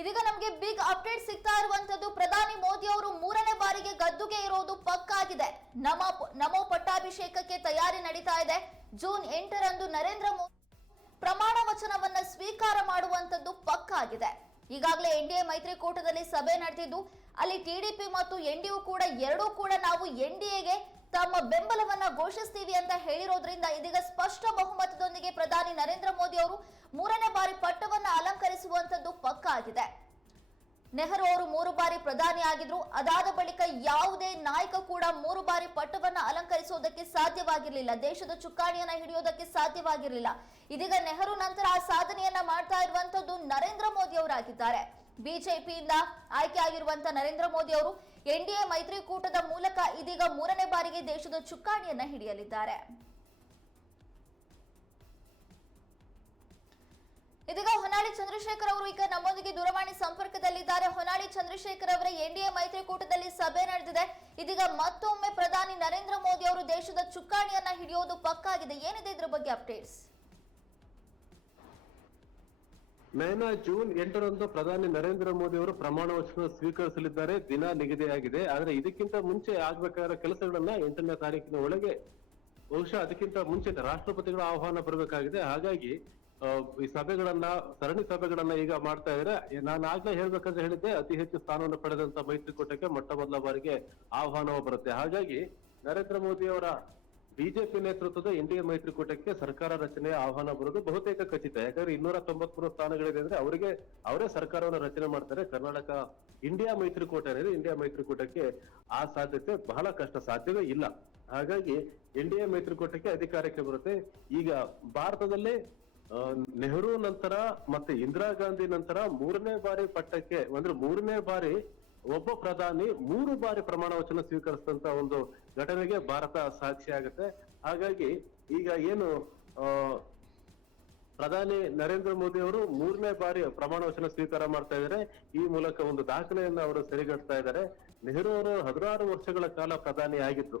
ಇದೀಗ ನಮಗೆ big update ಸಿಗ್ತಾ ಇರುವಂತದ್ದು ಪ್ರಧಾನಿ ಮೋದಿ ಅವರು ಮೂರನೇ ಬಾರಿಗೆ ಗದ್ದುಗೆ ಇರೋದು ಪಕ್ಕಾಗಿದೆ ನಮೋ ನಮೋ ಪಟ್ಟಾಭಿಷೇಕಕ್ಕೆ ತಯಾರಿ ನಡೀತಾ ಇದೆ. ಜೂನ್ ಎಂಟರಂದು ನರೇಂದ್ರ ಮೋದಿ ಪ್ರಮಾಣ ವಚನವನ್ನ ಸ್ವೀಕಾರ ಮಾಡುವಂತದ್ದು ಪಕ್ಕಾಗಿದೆ ಈಗಾಗಲೇ ಎನ್ಡಿಎ ಮೈತ್ರಿಕೂಟದಲ್ಲಿ ಸಭೆ ನಡೆದಿದ್ದು, ಅಲ್ಲಿ ಟಿಡಿಪಿ ಮತ್ತು ಎನ್ಡಿಯು ಕೂಡ ಎರಡೂ ಕೂಡ ನಾವು ಎನ್ಡಿಎಗೆ ತಮ್ಮ ಬೆಂಬಲವನ್ನ ಘೋಷಿಸ್ತೀವಿ ಅಂತ ಹೇಳಿರೋದ್ರಿಂದ ಇದೀಗ ಸ್ಪಷ್ಟ ಬಹುಮತದೊಂದಿಗೆ ಪ್ರಧಾನಿ ನರೇಂದ್ರ ಮೋದಿ ಅವರು ಮೂರನೇ ಬಾರಿ ಪಟ್ಟವನ್ನ ಅಲಂಕರಿಸುವಂತದ್ದು ಪಕ್ಕಾಗಿದೆ. ನೆಹರು ಅವರು ಮೂರು ಬಾರಿ ಪ್ರಧಾನಿ ಆಗಿದ್ರು. ಅದಾದ ಬಳಿಕ ಯಾವುದೇ ನಾಯಕ ಕೂಡ ಮೂರು ಬಾರಿ ಪಟ್ಟವನ್ನ ಅಲಂಕರಿಸುವುದಕ್ಕೆ ಸಾಧ್ಯವಾಗಿರಲಿಲ್ಲ. ದೇಶದ ಚುಕ್ಕಾಣಿಯನ್ನ ಹಿಡಿಯೋದಕ್ಕೆ ಸಾಧ್ಯವಾಗಿರಲಿಲ್ಲ. ಇದೀಗ ನೆಹರು ನಂತರ ಆ ಸಾಧನೆಯನ್ನ ಮಾಡ್ತಾ ಇರುವಂತದ್ದು ನರೇಂದ್ರ ಮೋದಿ ಅವರಾಗಿದ್ದಾರೆ. ಬಿಜೆಪಿಯಿಂದ ಆಯ್ಕೆ ಆಗಿರುವಂತ ನರೇಂದ್ರ ಮೋದಿ ಅವರು ಎನ್ಡಿಎ ಮೈತ್ರಿಕೂಟದ ಮೂಲಕ ಇದೀಗ ಮೂರನೇ ಬಾರಿಗೆ ದೇಶದ ಚುಕ್ಕಾಣಿಯನ್ನ ಹಿಡಿಯಲಿದ್ದಾರೆ. ಇದೀಗ ಹೊನ್ನಾಳಿ ಚಂದ್ರಶೇಖರ್ ಅವರು ಈಗ ನಮ್ಮೊಂದಿಗೆ ದೂರವಾಣಿ ಸಂಪರ್ಕದಲ್ಲಿದ್ದಾರೆ. ಹೊನ್ನಾಳಿ ಚಂದ್ರಶೇಖರ್ ಅವರ ಎನ್ಡಿಎ ಮೈತ್ರಿಕೂಟದಲ್ಲಿ ಸಭೆ ನಡೆದಿದೆ. ಇದೀಗ ಮತ್ತೊಮ್ಮೆ ಪ್ರಧಾನಿ ನರೇಂದ್ರ ಮೋದಿ ಅವರು ದೇಶದ ಚುಕ್ಕಾಣಿಯನ್ನ ಹಿಡಿಯೋದು ಪಕ್ಕಾಗಿದೆ. ಏನಿದೆ ಇದ್ರ ಬಗ್ಗೆ ಅಪ್ಡೇಟ್ಸ್ ನಯನ ಜೂನ್ ಎಂಟರಂದು ಪ್ರಧಾನಿ ನರೇಂದ್ರ ಮೋದಿ ಅವರು ಪ್ರಮಾಣ ವಚನ ಸ್ವೀಕರಿಸಲಿದ್ದಾರೆ. ದಿನ ನಿಗದಿಯಾಗಿದೆ. ಆದ್ರೆ ಇದಕ್ಕಿಂತ ಮುಂಚೆ ಆಗ್ಬೇಕಾದ ಕೆಲಸಗಳನ್ನ ಎಂಟನೇ ತಾರೀಕಿನ ಒಳಗೆ ಬಹುಶಃ ಅದಕ್ಕಿಂತ ಮುಂಚೆ ರಾಷ್ಟ್ರಪತಿಗಳ ಆಹ್ವಾನ ಬರಬೇಕಾಗಿದೆ. ಹಾಗಾಗಿ ಈ ಸಭೆಗಳನ್ನ, ಸರಣಿ ಸಭೆಗಳನ್ನ ಈಗ ಮಾಡ್ತಾ ಇದ್ರೆ ನಾನು ಆಗ್ಲೇ ಹೇಳ್ಬೇಕಂತ ಹೇಳಿದ್ದೆ, ಅತಿ ಹೆಚ್ಚು ಸ್ಥಾನವನ್ನು ಪಡೆದಂತ ಮೈತ್ರಿಕೂಟಕ್ಕೆ ಮೊಟ್ಟ ಮೊದಲ ಬಾರಿಗೆ ಆಹ್ವಾನವೂ ಬರುತ್ತೆ. ಹಾಗಾಗಿ ನರೇಂದ್ರ ಮೋದಿ ಅವರ ಬಿಜೆಪಿ ನೇತೃತ್ವದ ಎನ್ಡಿಎ ಮೈತ್ರಿಕೂಟಕ್ಕೆ ಸರ್ಕಾರ ರಚನೆಯ ಆಹ್ವಾನ ಬರೋದು ಬಹುತೇಕ ಖಚಿತ. ಯಾಕಂದ್ರೆ ಇನ್ನೂರ ತೊಂಬತ್ಮೂರು ಸ್ಥಾನಗಳಿದೆ ಅಂದ್ರೆ ಅವರಿಗೆ, ಅವರೇ ಸರ್ಕಾರವನ್ನು ರಚನೆ ಮಾಡ್ತಾರೆ. ಕರ್ನಾಟಕ, ಇಂಡಿಯಾ ಮೈತ್ರಿಕೂಟ ಏನಿದೆ ಇಂಡಿಯಾ ಮೈತ್ರಿಕೂಟಕ್ಕೆ ಆ ಸಾಧ್ಯತೆ ಬಹಳ ಕಷ್ಟ ಸಾಧ್ಯವೇ ಇಲ್ಲ. ಹಾಗಾಗಿ ಎನ್ಡಿಎ ಮೈತ್ರಿಕೂಟಕ್ಕೆ ಅಧಿಕಾರಕ್ಕೆ ಬರುತ್ತೆ. ಈಗ ಭಾರತದಲ್ಲೇ ನೆಹರು ನಂತರ ಮತ್ತೆ ಇಂದಿರಾ ಗಾಂಧಿ ನಂತರ ಮೂರನೇ ಬಾರಿ ಪಟ್ಟಕ್ಕೆ, ಅಂದ್ರೆ ಮೂರನೇ ಬಾರಿ ಒಬ್ಬ ಪ್ರಧಾನಿ ಮೂರು ಬಾರಿ ಪ್ರಮಾಣ ವಚನ ಸ್ವೀಕರಿಸಿದಂತ ಒಂದು ಘಟನೆಗೆ ಭಾರತ ಸಾಕ್ಷಿ ಆಗುತ್ತೆ. ಹಾಗಾಗಿ ಈಗ ಏನು ಪ್ರಧಾನಿ ನರೇಂದ್ರ ಮೋದಿ ಅವರು ಮೂರನೇ ಬಾರಿ ಪ್ರಮಾಣ ವಚನ ಸ್ವೀಕಾರ ಮಾಡ್ತಾ ಇದ್ದಾರೆ. ಈ ಮೂಲಕ ಒಂದು ದಾಖಲೆಯನ್ನು ಅವರು ಸರಿಗಟ್ತಾ ಇದ್ದಾರೆ. ನೆಹರು ಅವರು ಹದಿನಾರು ವರ್ಷಗಳ ಕಾಲ ಪ್ರಧಾನಿ ಆಗಿದ್ರು.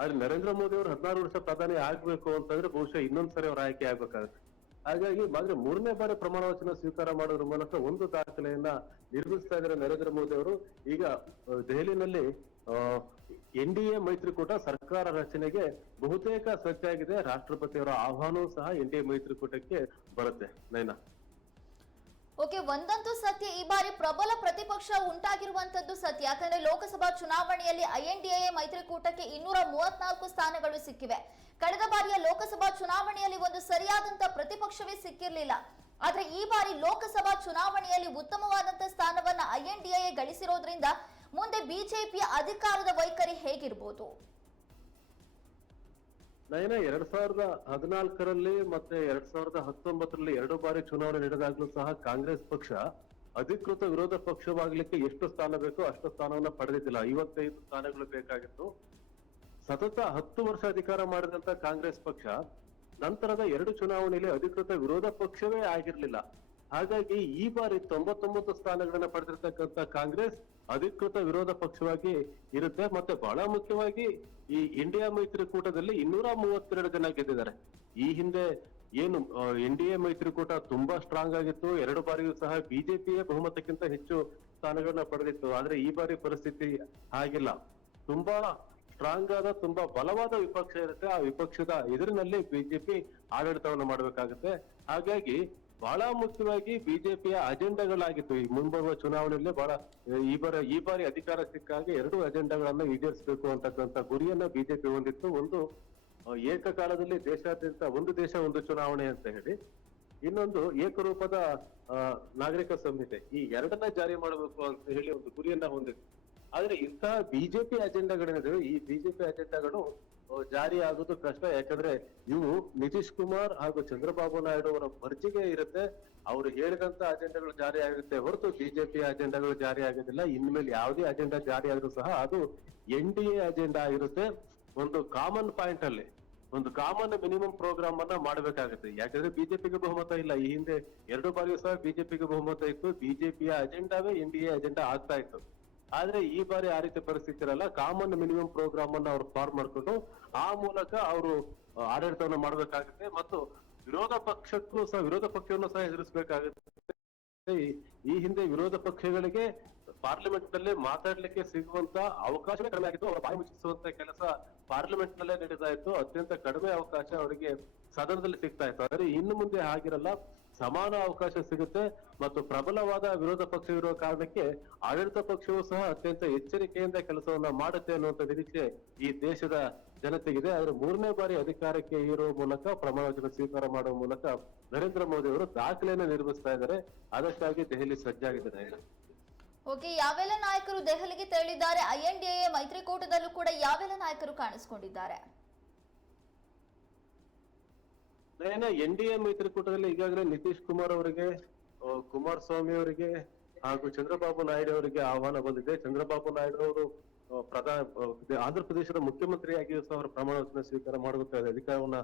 ಆದ್ರೆ ನರೇಂದ್ರ ಮೋದಿ ಅವರು ಹದಿನಾರು ವರ್ಷ ಪ್ರಧಾನಿ ಆಗ್ಬೇಕು ಅಂತಂದ್ರೆ ಬಹುಶಃ ಇನ್ನೊಂದ್ಸರಿ ಅವ್ರ ಆಯ್ಕೆ ಆಗ್ಬೇಕಾಗುತ್ತೆ. ಹಾಗಾಗಿ ಮಾತ್ರ ಮೂರನೇ ಬಾರಿ ಪ್ರಮಾಣ ವಚನ ಸ್ವೀಕಾರ ಮಾಡೋದ್ರ ಮೂಲಕ ಒಂದು ದಾಖಲೆಯನ್ನ ನಿರ್ಮಿಸ್ತಾ ಇದ್ದಾರೆ ನರೇಂದ್ರ ಮೋದಿ ಅವರು. ಈಗ ದೆಹಲಿನಲ್ಲಿ ಎನ್ ಡಿ ಎ ಮೈತ್ರಿಕೂಟ ಸರ್ಕಾರ ರಚನೆಗೆ ಬಹುತೇಕ ಸಜ್ಜಾಗಿದೆ ರಾಷ್ಟ್ರಪತಿಯವರ ಆಹ್ವಾನವೂ ಸಹ ಎನ್ ಡಿ ಎ ಮೈತ್ರಿಕೂಟಕ್ಕೆ ಬರುತ್ತೆ. ನೈನಾ? ಓಕೆ, ಒಂದಂತೂ ಸತ್ಯ. ಈ ಬಾರಿ ಪ್ರಬಲ ಪ್ರತಿಪಕ್ಷ ಉಂಟಾಗಿರುವಂತದ್ದು ಸತ್ಯ. ಯಾಕಂದ್ರೆ ಲೋಕಸಭಾ ಚುನಾವಣೆಯಲ್ಲಿ ಐಎನ್ಡಿಎ ಮೈತ್ರಿಕೂಟಕ್ಕೆ ಇನ್ನೂರ ಮೂವತ್ನಾಲ್ಕು ಸ್ಥಾನಗಳು ಸಿಕ್ಕಿವೆ. ಕಳೆದ ಬಾರಿಯ ಲೋಕಸಭಾ ಚುನಾವಣೆಯಲ್ಲಿ ಒಂದು ಸರಿಯಾದಂತ ಪ್ರತಿಪಕ್ಷವೇ ಸಿಕ್ಕಿರಲಿಲ್ಲ. ಆದ್ರೆ ಈ ಬಾರಿ ಲೋಕಸಭಾ ಚುನಾವಣೆಯಲ್ಲಿ ಉತ್ತಮವಾದಂತ ಸ್ಥಾನವನ್ನ ಐಎನ್ಡಿಎ ಗಳಿಸಿರೋದ್ರಿಂದ ಮುಂದೆ ಬಿಜೆಪಿಯ ಅಧಿಕಾರದ ವೈಖರಿ ಹೇಗಿರ್ಬೋದು? ನಯನ, ಎರಡ್ ಸಾವಿರದ ಹದಿನಾಲ್ಕರಲ್ಲಿ ಮತ್ತೆ ಎರಡ್ ಸಾವಿರದ ಹತ್ತೊಂಬತ್ತರಲ್ಲಿ ಎರಡು ಬಾರಿ ಚುನಾವಣೆ ನಡೆದಾಗಲೂ ಸಹ ಕಾಂಗ್ರೆಸ್ ಪಕ್ಷ ಅಧಿಕೃತ ವಿರೋಧ ಪಕ್ಷವಾಗ್ಲಿಕ್ಕೆ ಎಷ್ಟು ಸ್ಥಾನ ಬೇಕೋ ಅಷ್ಟು ಸ್ಥಾನವನ್ನ ಪಡೆದಿದ್ದಿಲ್ಲ. ಐವತ್ತೈದು ಸ್ಥಾನಗಳು ಬೇಕಾಗಿತ್ತು. ಸತತ ಹತ್ತು ವರ್ಷ ಅಧಿಕಾರ ಮಾಡಿದಂತ ಕಾಂಗ್ರೆಸ್ ಪಕ್ಷ ನಂತರದ ಎರಡು ಚುನಾವಣೆಯಲ್ಲಿ ಅಧಿಕೃತ ವಿರೋಧ ಪಕ್ಷವೇ ಆಗಿರ್ಲಿಲ್ಲ. ಹಾಗಾಗಿ ಈ ಬಾರಿ ತೊಂಬತ್ತೊಂಬತ್ತು ಸ್ಥಾನಗಳನ್ನ ಪಡೆದಿರ್ತಕ್ಕಂಥ ಕಾಂಗ್ರೆಸ್ ಅಧಿಕೃತ ವಿರೋಧ ಪಕ್ಷವಾಗಿ ಇರುತ್ತೆ. ಮತ್ತೆ ಬಹಳ ಮುಖ್ಯವಾಗಿ ಈ ಇಂಡಿಯಾ ಮೈತ್ರಿಕೂಟದಲ್ಲಿ ಇನ್ನೂರ ಮೂವತ್ತೆರಡು ಜನ ಗೆದ್ದಿದ್ದಾರೆ. ಈ ಹಿಂದೆ ಏನು ಎನ್ ಡಿ ಎ ಮೈತ್ರಿಕೂಟ ತುಂಬಾ ಸ್ಟ್ರಾಂಗ್ ಆಗಿತ್ತು. ಎರಡು ಬಾರಿಯೂ ಸಹ ಬಿಜೆಪಿಯ ಬಹುಮತಕ್ಕಿಂತ ಹೆಚ್ಚು ಸ್ಥಾನಗಳನ್ನ ಪಡೆದಿತ್ತು. ಆದ್ರೆ ಈ ಬಾರಿ ಪರಿಸ್ಥಿತಿ ಹಾಗಿಲ್ಲ. ತುಂಬಾ ಸ್ಟ್ರಾಂಗ್ ಆದ ತುಂಬಾ ಬಲವಾದ ವಿಪಕ್ಷ ಇರುತ್ತೆ. ಆ ವಿಪಕ್ಷದ ಎದುರಿನಲ್ಲಿ ಬಿಜೆಪಿ ಆಡಳಿತವನ್ನು ಮಾಡಬೇಕಾಗುತ್ತೆ. ಹಾಗಾಗಿ ಬಹಳ ಮುಖ್ಯವಾಗಿ ಬಿಜೆಪಿಯ ಅಜೆಂಡಾಗಳಾಗಿತ್ತು. ಈ ಮುಂಬರುವ ಚುನಾವಣೆಯಲ್ಲಿ ಬಹಳ, ಈ ಬಾರಿ ಈ ಬಾರಿ ಅಧಿಕಾರ ಸಿಕ್ಕಾಗ ಎರಡು ಅಜೆಂಡಾಗಳನ್ನ ಈಡೇರಿಸಬೇಕು ಅಂತಕ್ಕಂಥ ಗುರಿಯನ್ನ ಬಿಜೆಪಿ ಹೊಂದಿತ್ತು. ಒಂದು ಏಕಕಾಲದಲ್ಲಿ ದೇಶಾದ್ಯಂತ ಒಂದು ದೇಶ, ಒಂದು ಚುನಾವಣೆ ಅಂತ ಹೇಳಿ. ಇನ್ನೊಂದು ಏಕರೂಪದ ನಾಗರಿಕ ಸಂಹಿತೆ. ಈ ಎರಡನ್ನ ಜಾರಿ ಮಾಡಬೇಕು ಅಂತ ಹೇಳಿ ಒಂದು ಗುರಿಯನ್ನ ಹೊಂದಿತ್ತು. ಆದ್ರೆ ಇಂತಹ ಬಿಜೆಪಿ ಅಜೆಂಡಾಗಳೇನಿದಾವೆ ಈ ಬಿಜೆಪಿ ಅಜೆಂಡಾಗಳು ಜಾರಿ ಆಗೋದು ಕಷ್ಟ. ಯಾಕಂದ್ರೆ ಇವು ನಿತೀಶ್ ಕುಮಾರ್ ಹಾಗೂ ಚಂದ್ರಬಾಬು ನಾಯ್ಡು ಅವರ ಮರ್ಜಿಗೆ ಇರುತ್ತೆ. ಅವರು ಹೇಳಿದಂತ ಅಜೆಂಡಾಗಳು ಜಾರಿ ಆಗುತ್ತೆ ಹೊರತು ಬಿಜೆಪಿ ಅಜೆಂಡಾಗಳು ಜಾರಿ ಆಗೋದಿಲ್ಲ. ಇನ್ಮೇಲೆ ಯಾವುದೇ ಅಜೆಂಡಾ ಜಾರಿ ಆದ್ರೂ ಸಹ ಅದು ಎನ್ ಡಿ ಎ ಅಜೆಂಡಾ ಆಗಿರುತ್ತೆ ಒಂದು ಕಾಮನ್ ಪಾಯಿಂಟ್ ಅಲ್ಲಿ, ಒಂದು ಕಾಮನ್ ಮಿನಿಮಮ್ ಪ್ರೋಗ್ರಾಮ್ ಅನ್ನ ಮಾಡಬೇಕಾಗುತ್ತೆ. ಯಾಕಂದ್ರೆ ಬಿಜೆಪಿಗೆ ಬಹುಮತ ಇಲ್ಲ. ಈ ಹಿಂದೆ ಎರಡು ಬಾರಿಯೂ ಸಹ ಬಿಜೆಪಿಗೆ ಬಹುಮತ ಇತ್ತು. ಬಿಜೆಪಿಯ ಅಜೆಂಡಾವೇ ಎನ್ ಡಿ ಎ ಅಜೆಂಡಾ ಆಗ್ತಾ ಇತ್ತು. ಆದ್ರೆ ಈ ಬಾರಿ ಆ ರೀತಿ ಪರಿಸ್ಥಿತಿ ಇರಲ್ಲ ಕಾಮನ್ ಮಿನಿಮಮ್ ಪ್ರೋಗ್ರಾಮ್ ಅನ್ನ ಅವ್ರು ಫಾರ್ಮ್ ಮಾಡ್ಕೊಂಡು ಆ ಮೂಲಕ ಅವರು ಆಡಳಿತವನ್ನು ಮಾಡಬೇಕಾಗುತ್ತೆ ಮತ್ತು ವಿರೋಧ ಪಕ್ಷಕ್ಕೂ ಸಹ, ವಿರೋಧ ಪಕ್ಷವನ್ನು ಸಹ ಎದುರಿಸಬೇಕಾಗುತ್ತೆ. ಈ- ಹಿಂದೆ ವಿರೋಧ ಪಕ್ಷಗಳಿಗೆ ಪಾರ್ಲಿಮೆಂಟ್ ನಲ್ಲೇ ಮಾತಾಡ್ಲಿಕ್ಕೆ ಸಿಗುವಂತ ಅವಕಾಶವೇ ಕಡಿಮೆ ಆಗಿತ್ತು. ಅವರ ಬಾಯಿ ಮುಚ್ಚಿಸುವಂತ ಕೆಲಸ ಪಾರ್ಲಿಮೆಂಟ್ ನಲ್ಲೇ ನಡೀತಾ ಇತ್ತು. ಅತ್ಯಂತ ಕಡಿಮೆ ಅವಕಾಶ ಅವರಿಗೆ ಸದನದಲ್ಲಿ ಸಿಗ್ತಾ ಇತ್ತು. ಆದ್ರೆ ಇನ್ನು ಮುಂದೆ ಆಗಿರಲ್ಲ ಸಮಾನ ಅವಕಾಶ ಸಿಗುತ್ತೆ ಮತ್ತು ಪ್ರಬಲವಾದ ವಿರೋಧ ಪಕ್ಷವಿರುವ ಇರುವ ಕಾರಣಕ್ಕೆ ಆಡಳಿತ ಪಕ್ಷವು ಸಹ ಅತ್ಯಂತ ಎಚ್ಚರಿಕೆಯಿಂದ ಕೆಲಸವನ್ನ ಮಾಡುತ್ತೆ ಅನ್ನುವಂತ ನಿರೀಕ್ಷೆ ಈ ದೇಶದ ಜನತೆಗಿದೆ. ಆದ್ರೆ ಮೂರನೇ ಬಾರಿ ಅಧಿಕಾರಕ್ಕೆ ಏರುವ ಮೂಲಕ ಪ್ರಮಾಣ ವಚನ ಸ್ವೀಕಾರ ಮಾಡುವ ಮೂಲಕ ನರೇಂದ್ರ ಮೋದಿ ಅವರು ದಾಖಲೆಯನ್ನು ನಿರ್ಮಿಸ್ತಾ ಇದ್ದಾರೆ. ಅದಕ್ಕಾಗಿ ದೆಹಲಿ ಸಜ್ಜಾಗಿದ್ದಾರೆ ಓಕೆ, ಯಾವೆಲ್ಲ ನಾಯಕರು ದೆಹಲಿಗೆ ತೆರಳಿದ್ದಾರೆ? ಐ ಎನ್ ಡಿ ಎ, ಮೈತ್ರಿಕೂಟದಲ್ಲೂ ಕೂಡ ಯಾವೆಲ್ಲ ನಾಯಕರು ಕಾಣಿಸ್ಕೊಂಡಿದ್ದಾರೆ ನಯನ ಎನ್ ಡಿ ಎ ಮೈತ್ರಿಕೂಟದಲ್ಲಿ ಈಗಾಗಲೇ ನಿತೀಶ್ ಕುಮಾರ್ ಅವರಿಗೆ ಕುಮಾರಸ್ವಾಮಿ ಅವರಿಗೆ ಹಾಗೂ ಚಂದ್ರಬಾಬು ನಾಯ್ಡು ಅವರಿಗೆ ಆಹ್ವಾನ ಬಂದಿದೆ. ಚಂದ್ರಬಾಬು ನಾಯ್ಡು ಅವರು ಪ್ರಧಾನ ಆಂಧ್ರ ಪ್ರದೇಶದ ಮುಖ್ಯಮಂತ್ರಿಯಾಗಿಯೂ ಸಹ ಅವರು ಪ್ರಮಾಣ ವಚನ ಸ್ವೀಕಾರ ಮಾಡಬೇಕಾಗಿದೆ ಅಧಿಕಾರವನ್ನ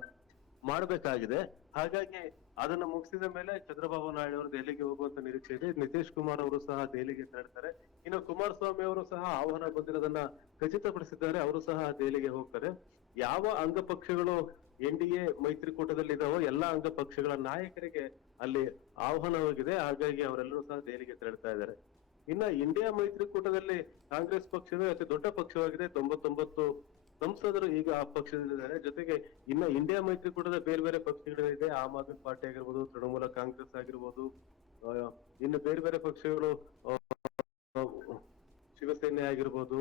ಮಾಡಬೇಕಾಗಿದೆ. ಹಾಗಾಗಿ ಅದನ್ನ ಮುಗಿಸಿದ ಮೇಲೆ ಚಂದ್ರಬಾಬು ನಾಯ್ಡು ಅವರು ದೆಹಲಿಗೆ ಹೋಗುವಂತ ನಿರೀಕ್ಷೆ ಇದೆ. ನಿತೀಶ್ ಕುಮಾರ್ ಅವರು ಸಹ ದೆಹಲಿಗೆ ತೆರಳ್ತಾರೆ. ಇನ್ನು ಕುಮಾರಸ್ವಾಮಿ ಅವರು ಸಹ ಆಹ್ವಾನ ಬಂದಿರೋದನ್ನ ಖಚಿತಪಡಿಸಿದ್ದಾರೆ. ಅವರು ಸಹ ದೆಹಲಿಗೆ ಹೋಗ್ತಾರೆ. ಯಾವ ಅಂಗ ಪಕ್ಷಗಳು ಎನ್ ಡಿ ಎ ಮೈತ್ರಿಕೂಟದಲ್ಲಿ ಇದಾವೋ ಎಲ್ಲಾ ಅಂಗ ಪಕ್ಷಗಳ ನಾಯಕರಿಗೆ ಅಲ್ಲಿ ಆಹ್ವಾನವಾಗಿದೆ ಹಾಗಾಗಿ ಅವರೆಲ್ಲರೂ ಸಹ ದೆಹಲಿಗೆ ತೆರಳ್ತಾ ಇದ್ದಾರೆ. ಇನ್ನ ಇಂಡಿಯಾ ಮೈತ್ರಿಕೂಟದಲ್ಲಿ ಕಾಂಗ್ರೆಸ್ ಪಕ್ಷವೇ ಅತಿ ದೊಡ್ಡ ಪಕ್ಷವಾಗಿದೆ. ತೊಂಬತ್ತೊಂಬತ್ತು ಸಂಸದರು ಈಗ ಆ ಪಕ್ಷದಲ್ಲಿದ್ದಾರೆ. ಜೊತೆಗೆ ಇನ್ನ ಇಂಡಿಯಾ ಮೈತ್ರಿಕೂಟದ ಬೇರೆ ಬೇರೆ ಪಕ್ಷಗಳಿದೆ. ಆಮ್ ಆದ್ಮಿ ಪಾರ್ಟಿ ಆಗಿರ್ಬೋದು, ತೃಣಮೂಲ ಕಾಂಗ್ರೆಸ್ ಆಗಿರ್ಬೋದು ಇನ್ನು ಬೇರೆ ಬೇರೆ ಪಕ್ಷಗಳು ಶಿವಸೇನೆ ಆಗಿರ್ಬೋದು,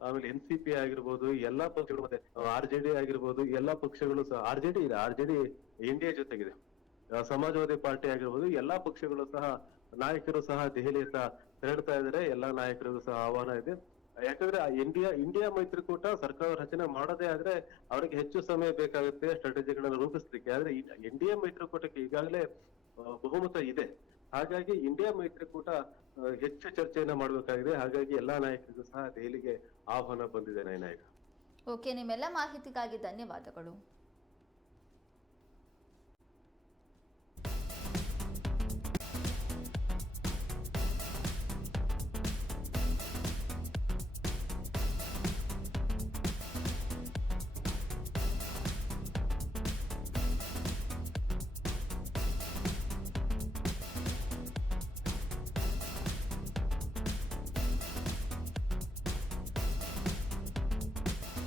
ಆಮೇಲೆ ಎನ್ ಸಿ ಪಿ ಆಗಿರ್ಬೋದು, ಎಲ್ಲಾ ಪಕ್ಷಗಳು ಮತ್ತೆ ಆರ್ ಜೆ ಡಿ ಆಗಿರ್ಬೋದು, ಎಲ್ಲಾ ಪಕ್ಷಗಳು ಸಹ ಆರ್ ಜೆ ಡಿ ಇದೆ ಆರ್ ಜೆ ಡಿ ಇಂಡಿಯಾ ಜೊತೆಗಿದೆ. ಸಮಾಜವಾದಿ ಪಾರ್ಟಿ ಆಗಿರ್ಬೋದು, ಎಲ್ಲಾ ಪಕ್ಷಗಳು ಸಹ, ನಾಯಕರು ಸಹ ದೆಹಲಿಯತ್ತ ತೆರಳ್ತಾ ಇದ್ದಾರೆ, ಎಲ್ಲಾ ನಾಯಕರಿಗೂ ಸಹ ಆಹ್ವಾನ ಇದೆ. ಯಾಕಂದ್ರೆ ಇಂಡಿಯಾ ಇಂಡಿಯಾ ಮೈತ್ರಿಕೂಟ ಸರ್ಕಾರ ರಚನೆ ಮಾಡೋದೇ ಆದ್ರೆ ಅವರಿಗೆ ಹೆಚ್ಚು ಸಮಯ ಬೇಕಾಗುತ್ತೆ ಸ್ಟ್ರಾಟಜಿಗಳನ್ನ ರೂಪಿಸ್ಲಿಕ್ಕೆ. ಆದ್ರೆ ಎನ್ ಡಿ ಎ ಮೈತ್ರಿಕೂಟಕ್ಕೆ ಈಗಾಗಲೇ ಬಹುಮತ ಇದೆ. ಹಾಗಾಗಿ ಇಂಡಿಯಾ ಮೈತ್ರಿಕೂಟ ಹೆಚ್ಚು ಚರ್ಚೆಯನ್ನ ಮಾಡಬೇಕಾಗಿದೆ. ಹಾಗಾಗಿ ಎಲ್ಲಾ ನಾಯಕರಿಗೂ ಸಹ ದೆಹಲಿಗೆ ಆಹ್ವಾನ ಬಂದಿದೆ ನಾಯಕ ಓಕೆ, ನಿಮ್ಮೆಲ್ಲ ಮಾಹಿತಿಗಾಗಿ ಧನ್ಯವಾದಗಳು.